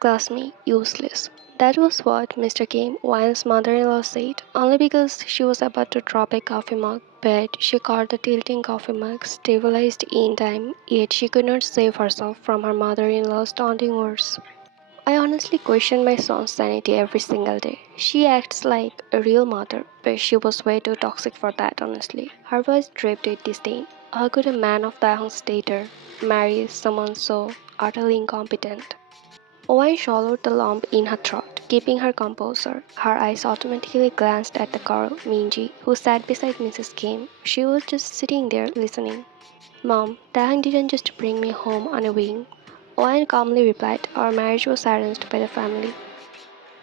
Class me, useless. That was what Mr. Kim, Wyan's mother-in-law, said, only because she was about to drop a coffee mug, but she caught the tilting coffee mug, stabilized in time, yet she could not save herself from her mother-in-law's taunting words. I honestly question my son's sanity every single day. She acts like a real mother, but she was way too toxic for that, honestly. Her voice dripped with disdain. How could a man of Taehyung's stature marry someone so utterly incompetent? Owen swallowed the lump in her throat, keeping her composure. Her eyes automatically glanced at the girl, Minji, who sat beside Mrs. Kim. She was just sitting there listening. Mom, Taehyung didn't just bring me home on a wing. Owen calmly replied, our marriage was arranged by the family.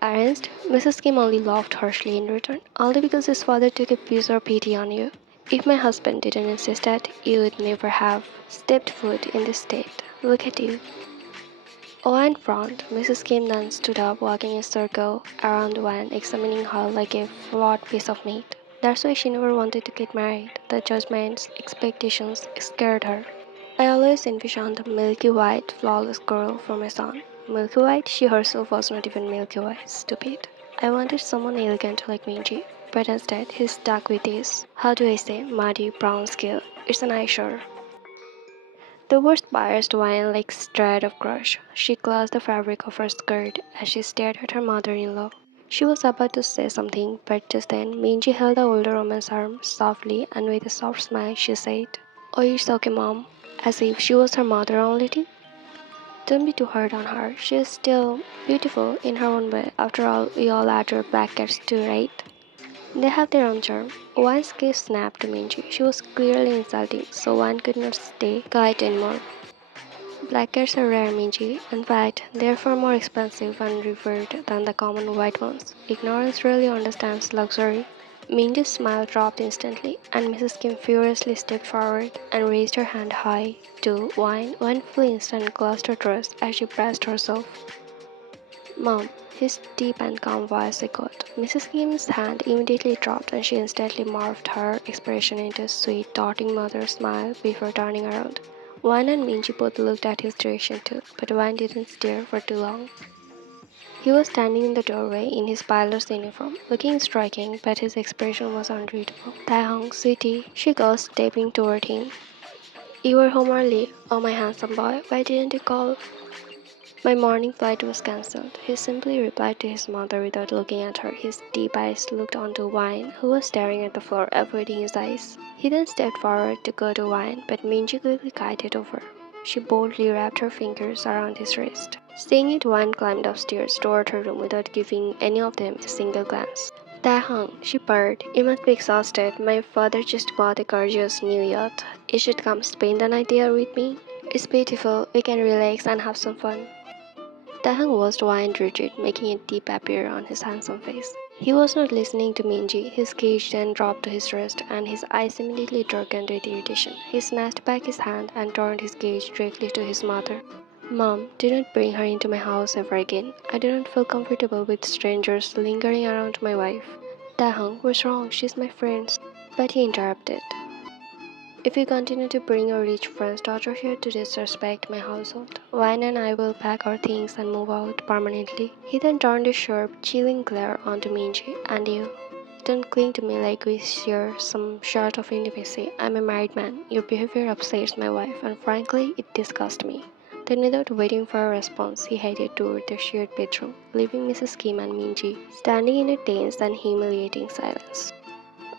Arranged? Mrs. Kim only laughed harshly in return, only because his father took a piece of pity on you. If my husband didn't insist that, you would never have stepped foot in this state. Look at you. Owen frowned. Mrs. Kim then stood up, walking in a circle around Owen, examining her like a flawed piece of meat. That's why she never wanted to get married. The judgments, expectations scared her. I always envisioned the milky white, flawless girl for my son. Milky white? She herself was not even milky white. Stupid. I wanted someone elegant like Minji, but instead he's stuck with his, how do I say, muddy brown skin. It's an eyesore. The worst biased wine like strand of crush. She clasped the fabric of her skirt as she stared at her mother-in-law. She was about to say something, but just then Minji held the older woman's arm softly and with a soft smile she said, oh, it's okay, Mom, as if she was her mother already. Don't be too hard on her. She is still beautiful in her own way. After all, we all adore black cats too, right? They have their own charm. One's gaze snapped to Minji. She was clearly insulting, so one could not stay quiet anymore. Black cats are rare, Minji. In fact, they are far more expensive and revered than the common white ones. Ignorance really understands luxury. Minji's smile dropped instantly, and Mrs. Kim furiously stepped forward and raised her hand high to whine. One flinched and closed her dress as she braced herself. Mom, his deep and calm voice echoed. Mrs. Kim's hand immediately dropped and she instantly morphed her expression into a sweet, doting mother smile before turning around. Wan and Minji both looked at his direction too, but Wan didn't stare for too long. He was standing in the doorway in his pilot's uniform, looking striking, but his expression was unreadable. Taehyung, sweetie, she goes stepping toward him. You were home early. Oh, my handsome boy, why didn't you call? My morning flight was cancelled. He simply replied to his mother without looking at her. His deep eyes looked onto Wine, who was staring at the floor, avoiding his eyes. He then stepped forward to go to Wine, but Minji quickly guided over. She boldly wrapped her fingers around his wrist. Seeing it, Wine climbed upstairs toward her room without giving any of them a single glance. Taehyung, she purred. You must be exhausted. My father just bought a gorgeous new yacht. You should come spend the night there with me. It's beautiful. We can relax and have some fun. Taehyung watched Wine rigid, making a deep appear on his handsome face. He was not listening to Minji. His gaze then dropped to his wrist, and his eyes immediately darkened with irritation. He snatched back his hand and turned his gaze directly to his mother. Mom, do not bring her into my house ever again. I do not feel comfortable with strangers lingering around my wife. Taehyung, what's wrong? She's my friend. But he interrupted. If you continue to bring your rich friend's daughter here to disrespect my household, Wine and I will pack our things and move out permanently. He then turned a sharp, chilling glare onto Minji. And you, don't cling to me like we share some sort of intimacy. I'm a married man. Your behavior upsets my wife, and frankly, it disgusts me. Then, without waiting for a response, he headed toward the shared bedroom, leaving Mrs. Kim and Minji standing in a tense and humiliating silence.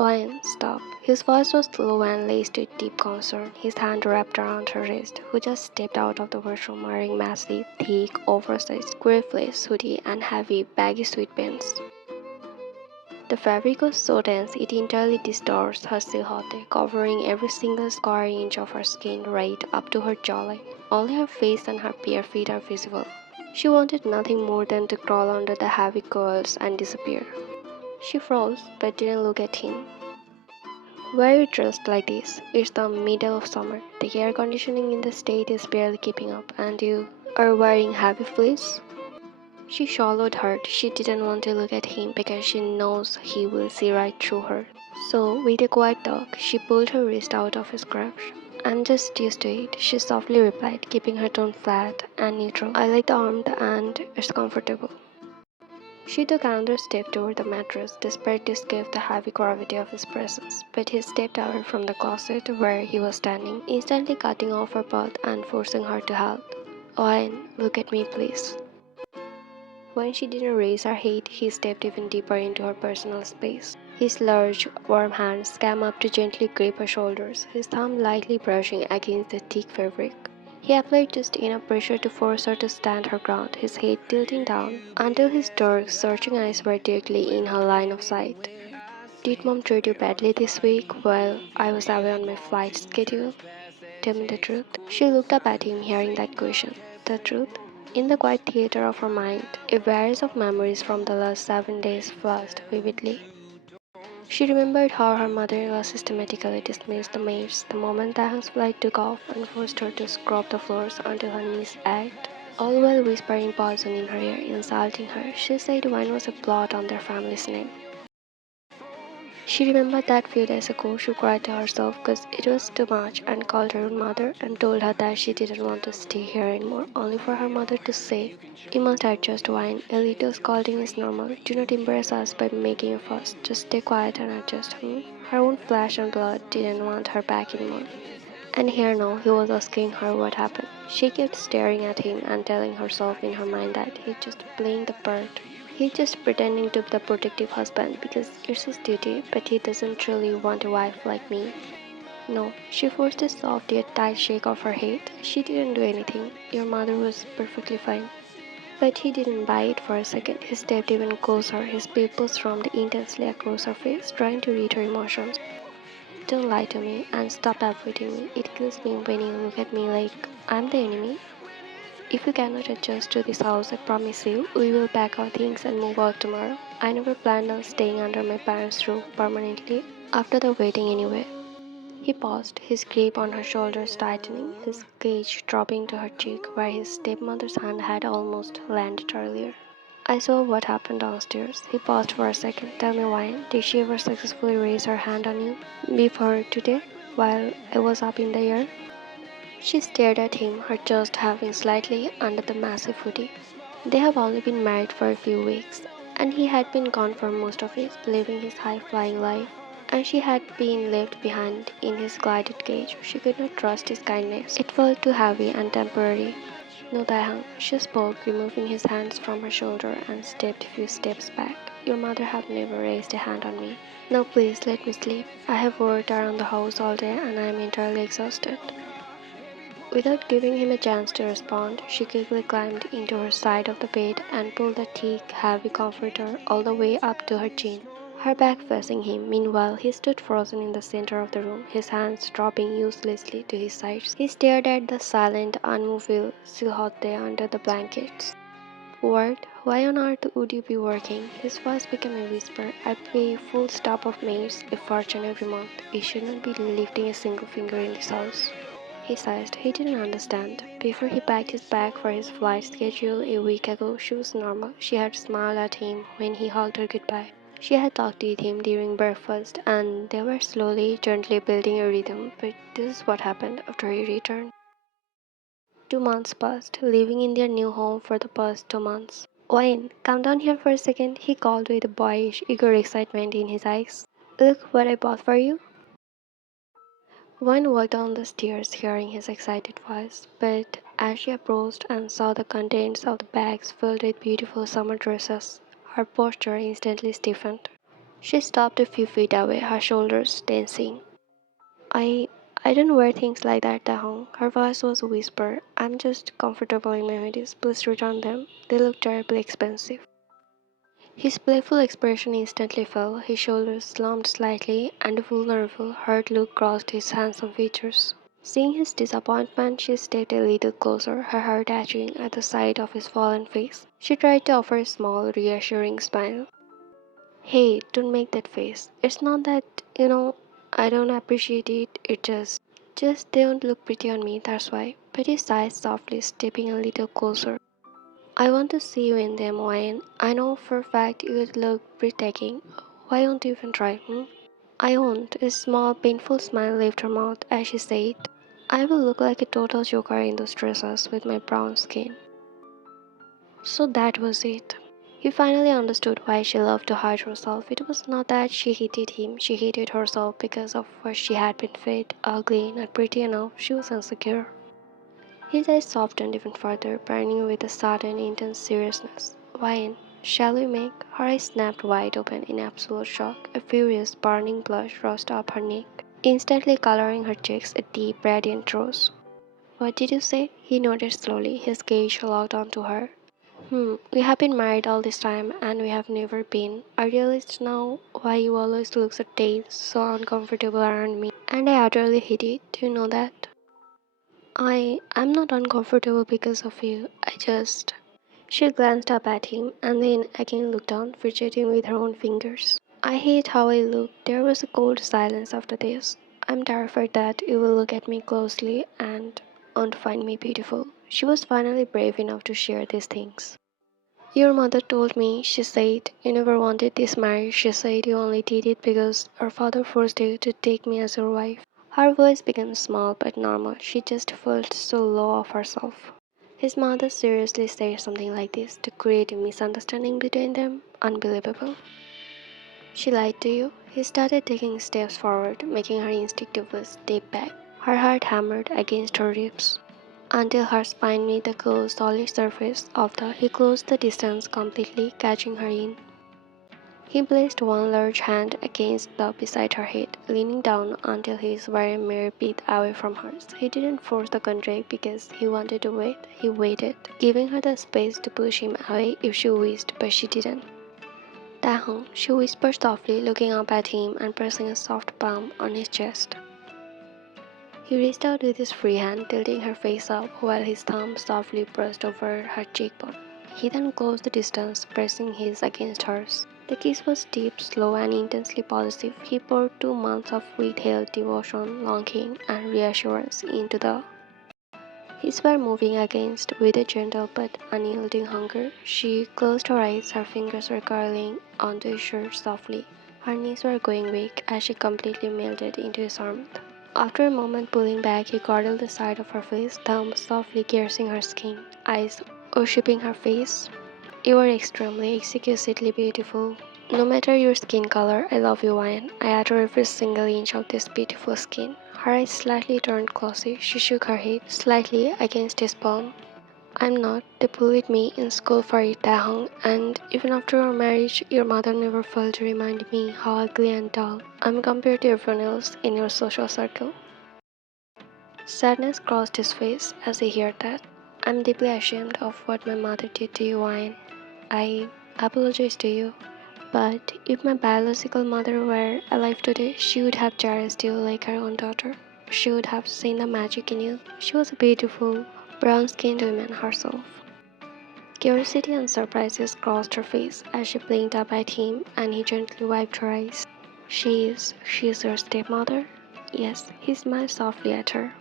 Owen, stop. His voice was low and laced with deep concern, his hand wrapped around her wrist, who just stepped out of the washroom wearing massive, thick, oversized, grey fleece hoodie and heavy, baggy sweatpants. The fabric was so dense it entirely distorts her silhouette, covering every single square inch of her skin right up to her jawline. Only her face and her bare feet are visible. She wanted nothing more than to crawl under the heavy coils and disappear. She froze, but didn't look at him. Why are you dressed like this? It's the middle of summer. The air conditioning in the state is barely keeping up, and you are wearing heavy fleece? She swallowed hard. She didn't want to look at him because she knows he will see right through her. So, with a quiet talk, she pulled her wrist out of his grasp. I'm just used to it, she softly replied, keeping her tone flat and neutral. I like the armed and it's comfortable. She took another step toward the mattress, desperate to escape the heavy gravity of his presence. But he stepped away from the closet where he was standing, instantly cutting off her path and forcing her to halt. Wine, look at me, please. When she didn't raise her head, he stepped even deeper into her personal space. His large, warm hands came up to gently grip her shoulders, his thumb lightly brushing against the thick fabric. He applied just enough pressure to force her to stand her ground, his head tilting down until his dark, searching eyes were directly in her line of sight. Did mom treat you badly this week while I was away on my flight schedule? Tell me the truth. She looked up at him, hearing that question. The truth? In the quiet theater of her mind, a barrage of memories from the last 7 days flashed vividly. She remembered how her mother-in-law systematically dismissed the maids the moment Taehyung's flight took off and forced her to scrub the floors until her knees ached, all while whispering poison in her ear, insulting her. She said wine was a blot on their family's name. She remembered that few days ago she cried to herself because it was too much and called her own mother and told her that she didn't want to stay here anymore, only for her mother to say, "You must adjust, wine. A little scolding is normal. Do not embarrass us by making a fuss. Just stay quiet and adjust." Her own flesh and blood didn't want her back anymore. And here now he was asking her what happened. She kept staring at him and telling herself in her mind that he's just playing the part. He's just pretending to be the protective husband because it's his duty, but he doesn't truly want a wife like me. No, she forced a soft yet tight shake of her head. She didn't do anything. Your mother was perfectly fine. But he didn't buy it for a second. He stepped even closer, his pupils roamed intensely across her face, trying to read her emotions. Don't lie to me and stop avoiding me. It kills me when you look at me like I'm the enemy. If you cannot adjust to this house, I promise you, we will pack our things and move out tomorrow. I never planned on staying under my parents' roof permanently after the wedding anyway. He paused, his grip on her shoulders tightening, his gaze dropping to her cheek where his stepmother's hand had almost landed earlier. I saw what happened downstairs. He paused for a second. Tell me why. Did she ever successfully raise her hand on you? Before today? While I was up in the air? She stared at him, her chest heaving slightly under the massive hoodie. They have only been married for a few weeks, and he had been gone for most of it, living his high-flying life. And she had been left behind in his glided cage. She could not trust his kindness. It felt too heavy and temporary. No, Taehyung, she spoke, removing his hands from her shoulder and stepped a few steps back. Your mother have never raised a hand on me. Now please let me sleep. I have worked around the house all day and I am entirely exhausted. Without giving him a chance to respond, she quickly climbed into her side of the bed and pulled the thick, heavy comforter all the way up to her chin, her back facing him. Meanwhile, he stood frozen in the center of the room, his hands dropping uselessly to his sides. He stared at the silent, unmoving silhouette under the blankets. What? Why on earth would you be working? His voice became a whisper. I pay full stop of maids a fortune every month. You should not be lifting a single finger in this house. He sighed. He didn't understand. Before he packed his bag for his flight schedule a week ago, she was normal. She had smiled at him when he hugged her goodbye. She had talked with him during breakfast, and they were slowly, gently building a rhythm. But this is what happened after he returned. 2 months passed, living in their new home for the past 2 months. Wayne, come down here for a second, he called with a boyish, eager excitement in his eyes. Look what I bought for you. One walked down the stairs hearing his excited voice, but as she approached and saw the contents of the bags filled with beautiful summer dresses, her posture instantly stiffened. She stopped a few feet away, her shoulders tensing. I I don't wear things like that, Taehyung. Her voice was a whisper. I'm just comfortable in my hoodies. Please return them. They look terribly expensive. His playful expression instantly fell, his shoulders slumped slightly, and a vulnerable, hurt look crossed his handsome features. Seeing his disappointment, she stepped a little closer, her heart attaching at the sight of his fallen face. She tried to offer a small, reassuring smile. Hey, don't make that face. It's not that, I don't appreciate it. It just they don't look pretty on me, that's why. But he sighed softly, stepping a little closer. I want to see you in them, Wayne. I know for a fact you would look breathtaking. Why don't you even try, I won't. A small, painful smile left her mouth as she said. I will look like a total joker in those dresses with my brown skin. So that was it. He finally understood why she loved to hide herself. It was not that she hated him, she hated herself because of what she had been fed, ugly, not pretty enough, she was insecure. His eyes softened even further, burning with a sudden, intense seriousness. Wine, shall we make? Her eyes snapped wide open in absolute shock. A furious, burning blush rose up her neck, instantly coloring her cheeks a deep, radiant rose. What did you say? He nodded slowly, his gaze locked onto her. We have been married all this time and we have never been. I realize now why you always look so tense, so uncomfortable around me. And I utterly hate it. Do you know that? I'm not uncomfortable because of you. I just. She glanced up at him and then again looked down, fidgeting with her own fingers. I hate how I look. There was a cold silence after this. I'm terrified that you will look at me closely and won't find me beautiful. She was finally brave enough to share these things. Your mother told me, she said, you never wanted this marriage. She said you only did it because our father forced you to take me as your wife. Her voice became small but normal. She just felt so low of herself. His mother seriously said something like this to create a misunderstanding between them? Unbelievable. She lied to you? He started taking steps forward, making her instinctively step back. Her heart hammered against her ribs until her spine met the cold, solid surface of the. He closed the distance completely, catching her in. He placed one large hand against the beside her head, leaning down until his very mere bit away from hers. He didn't force the contact because he wanted to wait. He waited, giving her the space to push him away if she wished, but she didn't. Taehyung, she whispered softly, looking up at him and pressing a soft palm on his chest. He reached out with his free hand, tilting her face up while his thumb softly brushed over her cheekbone. He then closed the distance, pressing his against hers. The kiss was deep, slow, and intensely possessive. He poured 2 months of withheld devotion, longing, and reassurance into the. His were moving against with a gentle but unyielding hunger. She closed her eyes, her fingers were curling onto his shirt softly. Her knees were going weak as she completely melted into his arms. After a moment pulling back, he cuddled the side of her face, thumb softly caressing her skin, eyes worshipping her face. You are extremely, exquisitely beautiful. No matter your skin color, I love you, Wyan. I adore every single inch of this beautiful skin. Her eyes slightly turned glossy. She shook her head slightly against his palm. I'm not. They bullied me in school for it, Taehyung, and even after our marriage, your mother never failed to remind me how ugly and dull I'm compared to everyone else in your social circle. Sadness crossed his face as he heard that. I'm deeply ashamed of what my mother did to you, Wyan. I apologize to you. But if my biological mother were alive today, she would have cherished you like her own daughter. She would have seen the magic in you. She was a beautiful, brown-skinned woman herself. Curiosity and surprises crossed her face as she blinked up at him and he gently wiped her eyes. She is your stepmother? Yes, he smiled softly at her.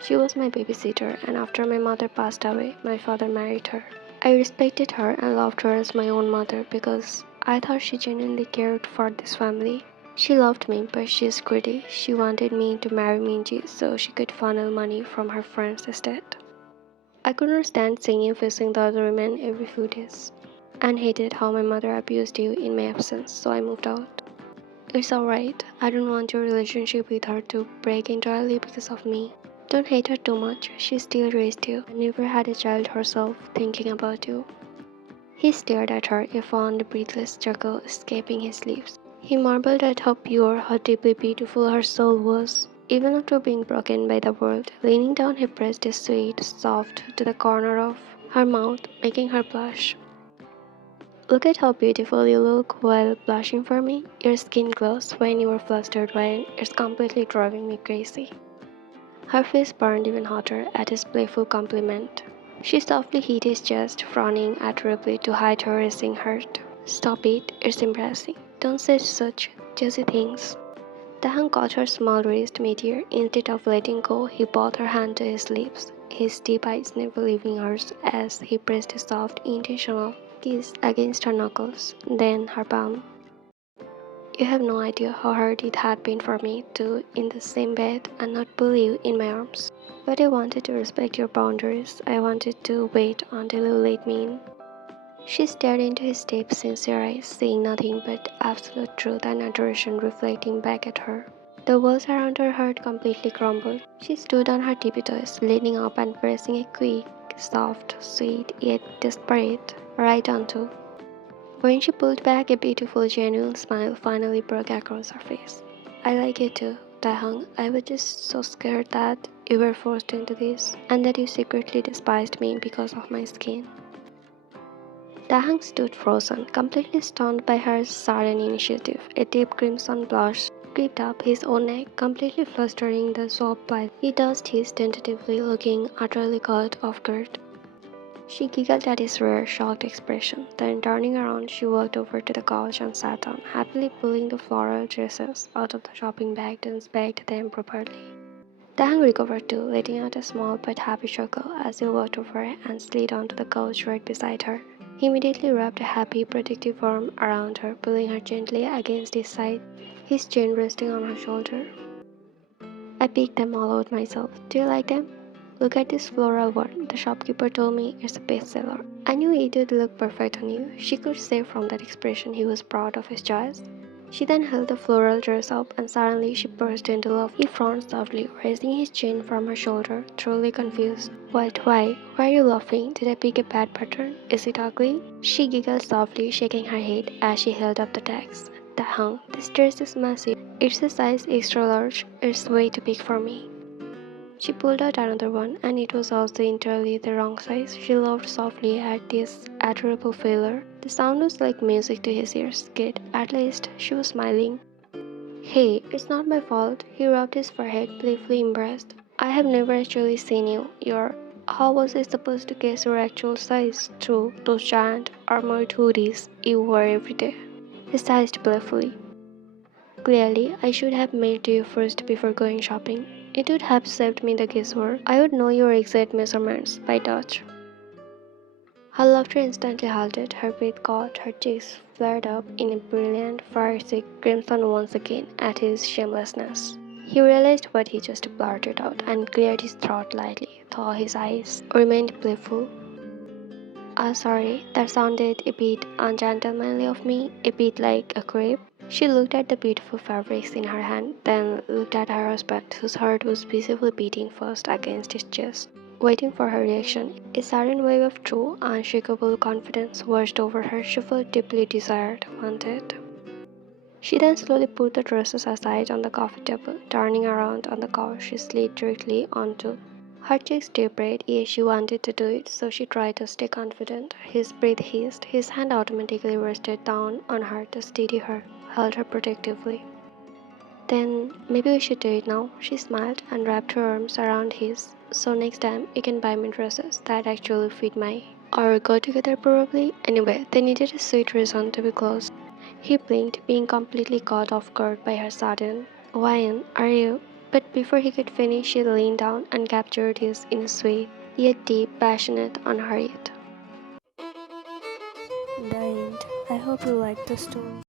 She was my babysitter, and after my mother passed away, my father married her. I respected her and loved her as my own mother because I thought she genuinely cared for this family. She loved me, but she is greedy. She wanted me to marry Minji so she could funnel money from her friend's estate. I couldn't stand seeing you facing the other women every few days, and hated how my mother abused you in my absence, so I moved out. It's alright, I don't want your relationship with her to break entirely because of me. Don't hate her too much, she still raised you and never had a child herself thinking about you. He stared at her, a fond, breathless chuckle escaping his lips. He marveled at how pure, how deeply beautiful her soul was. Even after being broken by the world, leaning down he pressed his sweet, soft to the corner of her mouth, making her blush. Look at how beautiful you look while blushing for me. Your skin glows when you are flustered when it's completely driving me crazy. Her face burned even hotter at his playful compliment. She softly hit his chest, frowning adorably to hide her racing heart. Stop it, it's embarrassing. Don't say such juicy things. Taehyung caught her small wrist mid-ear. Instead of letting go, he brought her hand to his lips, his deep eyes never leaving hers as he pressed a soft, intentional kiss against her knuckles, then her palm. You have no idea how hard it had been for me to in the same bed and not pull you in my arms. But I wanted to respect your boundaries. I wanted to wait until you let me in. She stared into his deep, sincere eyes, seeing nothing but absolute truth and adoration reflecting back at her. The walls around her heart completely crumbled. She stood on her tippy toes, leaning up and pressing a quick, soft, sweet, yet desperate right onto. When she pulled back, a beautiful, genuine smile finally broke across her face. I like you too, Taehyung. I was just so scared that you were forced into this, and that you secretly despised me because of my skin. Taehyung stood frozen, completely stunned by her sudden initiative. A deep crimson blush crept up his own neck, completely flustering the soft blood. He touched his tentatively, looking utterly caught off guard. She giggled at his rare, shocked expression. Then, turning around, she walked over to the couch and sat down, happily pulling the floral dresses out of the shopping bag and bagged them properly. Taehyung recovered too, letting out a small but happy chuckle as he walked over and slid onto the couch right beside her. He immediately wrapped a happy, protective arm around her, pulling her gently against his side, his chin resting on her shoulder. I picked them all out myself. Do you like them? Look at this floral one. The shopkeeper told me it's a bestseller. I knew it would look perfect on you. She could say from that expression he was proud of his choice. She then held the floral dress up and suddenly she burst into love. He frowned softly, raising his chin from her shoulder, truly confused. What? Why? Why are you laughing? Did I pick a bad pattern? Is it ugly? She giggled softly, shaking her head as she held up the tags. Taehyung, this dress is massive. It's a size extra large. It's way too big for me. She pulled out another one, and it was also entirely the wrong size. She laughed softly at this adorable failure. The sound was like music to his ears. Good, at least she was smiling. Hey, it's not my fault. He rubbed his forehead, playfully embarrassed. I have never actually seen you. How was I supposed to guess your actual size through those giant armored hoodies you wear every day? He sighed playfully. Clearly, I should have mailed to you first before going shopping. It would have saved me the guesswork. I would know your exact measurements by touch. Her laughter instantly halted, her breath caught, her cheeks flared up in a brilliant, fire-sick crimson once again at his shamelessness. He realized what he just blurted out and cleared his throat lightly, though his eyes remained playful. Sorry, that sounded a bit ungentlemanly of me, a bit like a creep. She looked at the beautiful fabrics in her hand, then looked at her husband, whose heart was visibly beating fast against his chest, waiting for her reaction. A sudden wave of true, unshakable confidence washed over her. She felt deeply desired, wanted. She then slowly put the dresses aside on the coffee table. Turning around on the couch, she slid directly onto. Her cheeks deep-red, yes, she wanted to do it, so she tried to stay confident. His breath hissed, his hand automatically rested down on her to steady her, held her protectively. Then, maybe we should do it now, she smiled and wrapped her arms around his. So next time, you can buy me dresses that actually fit my... Or go together probably. Anyway, they needed a sweet reason to be close. He blinked, being completely caught off guard by her sudden, "Why, are you?" But before he could finish, she leaned down and captured his in a sweet, yet deep, passionate, unhurried. The end. I hope you liked the story.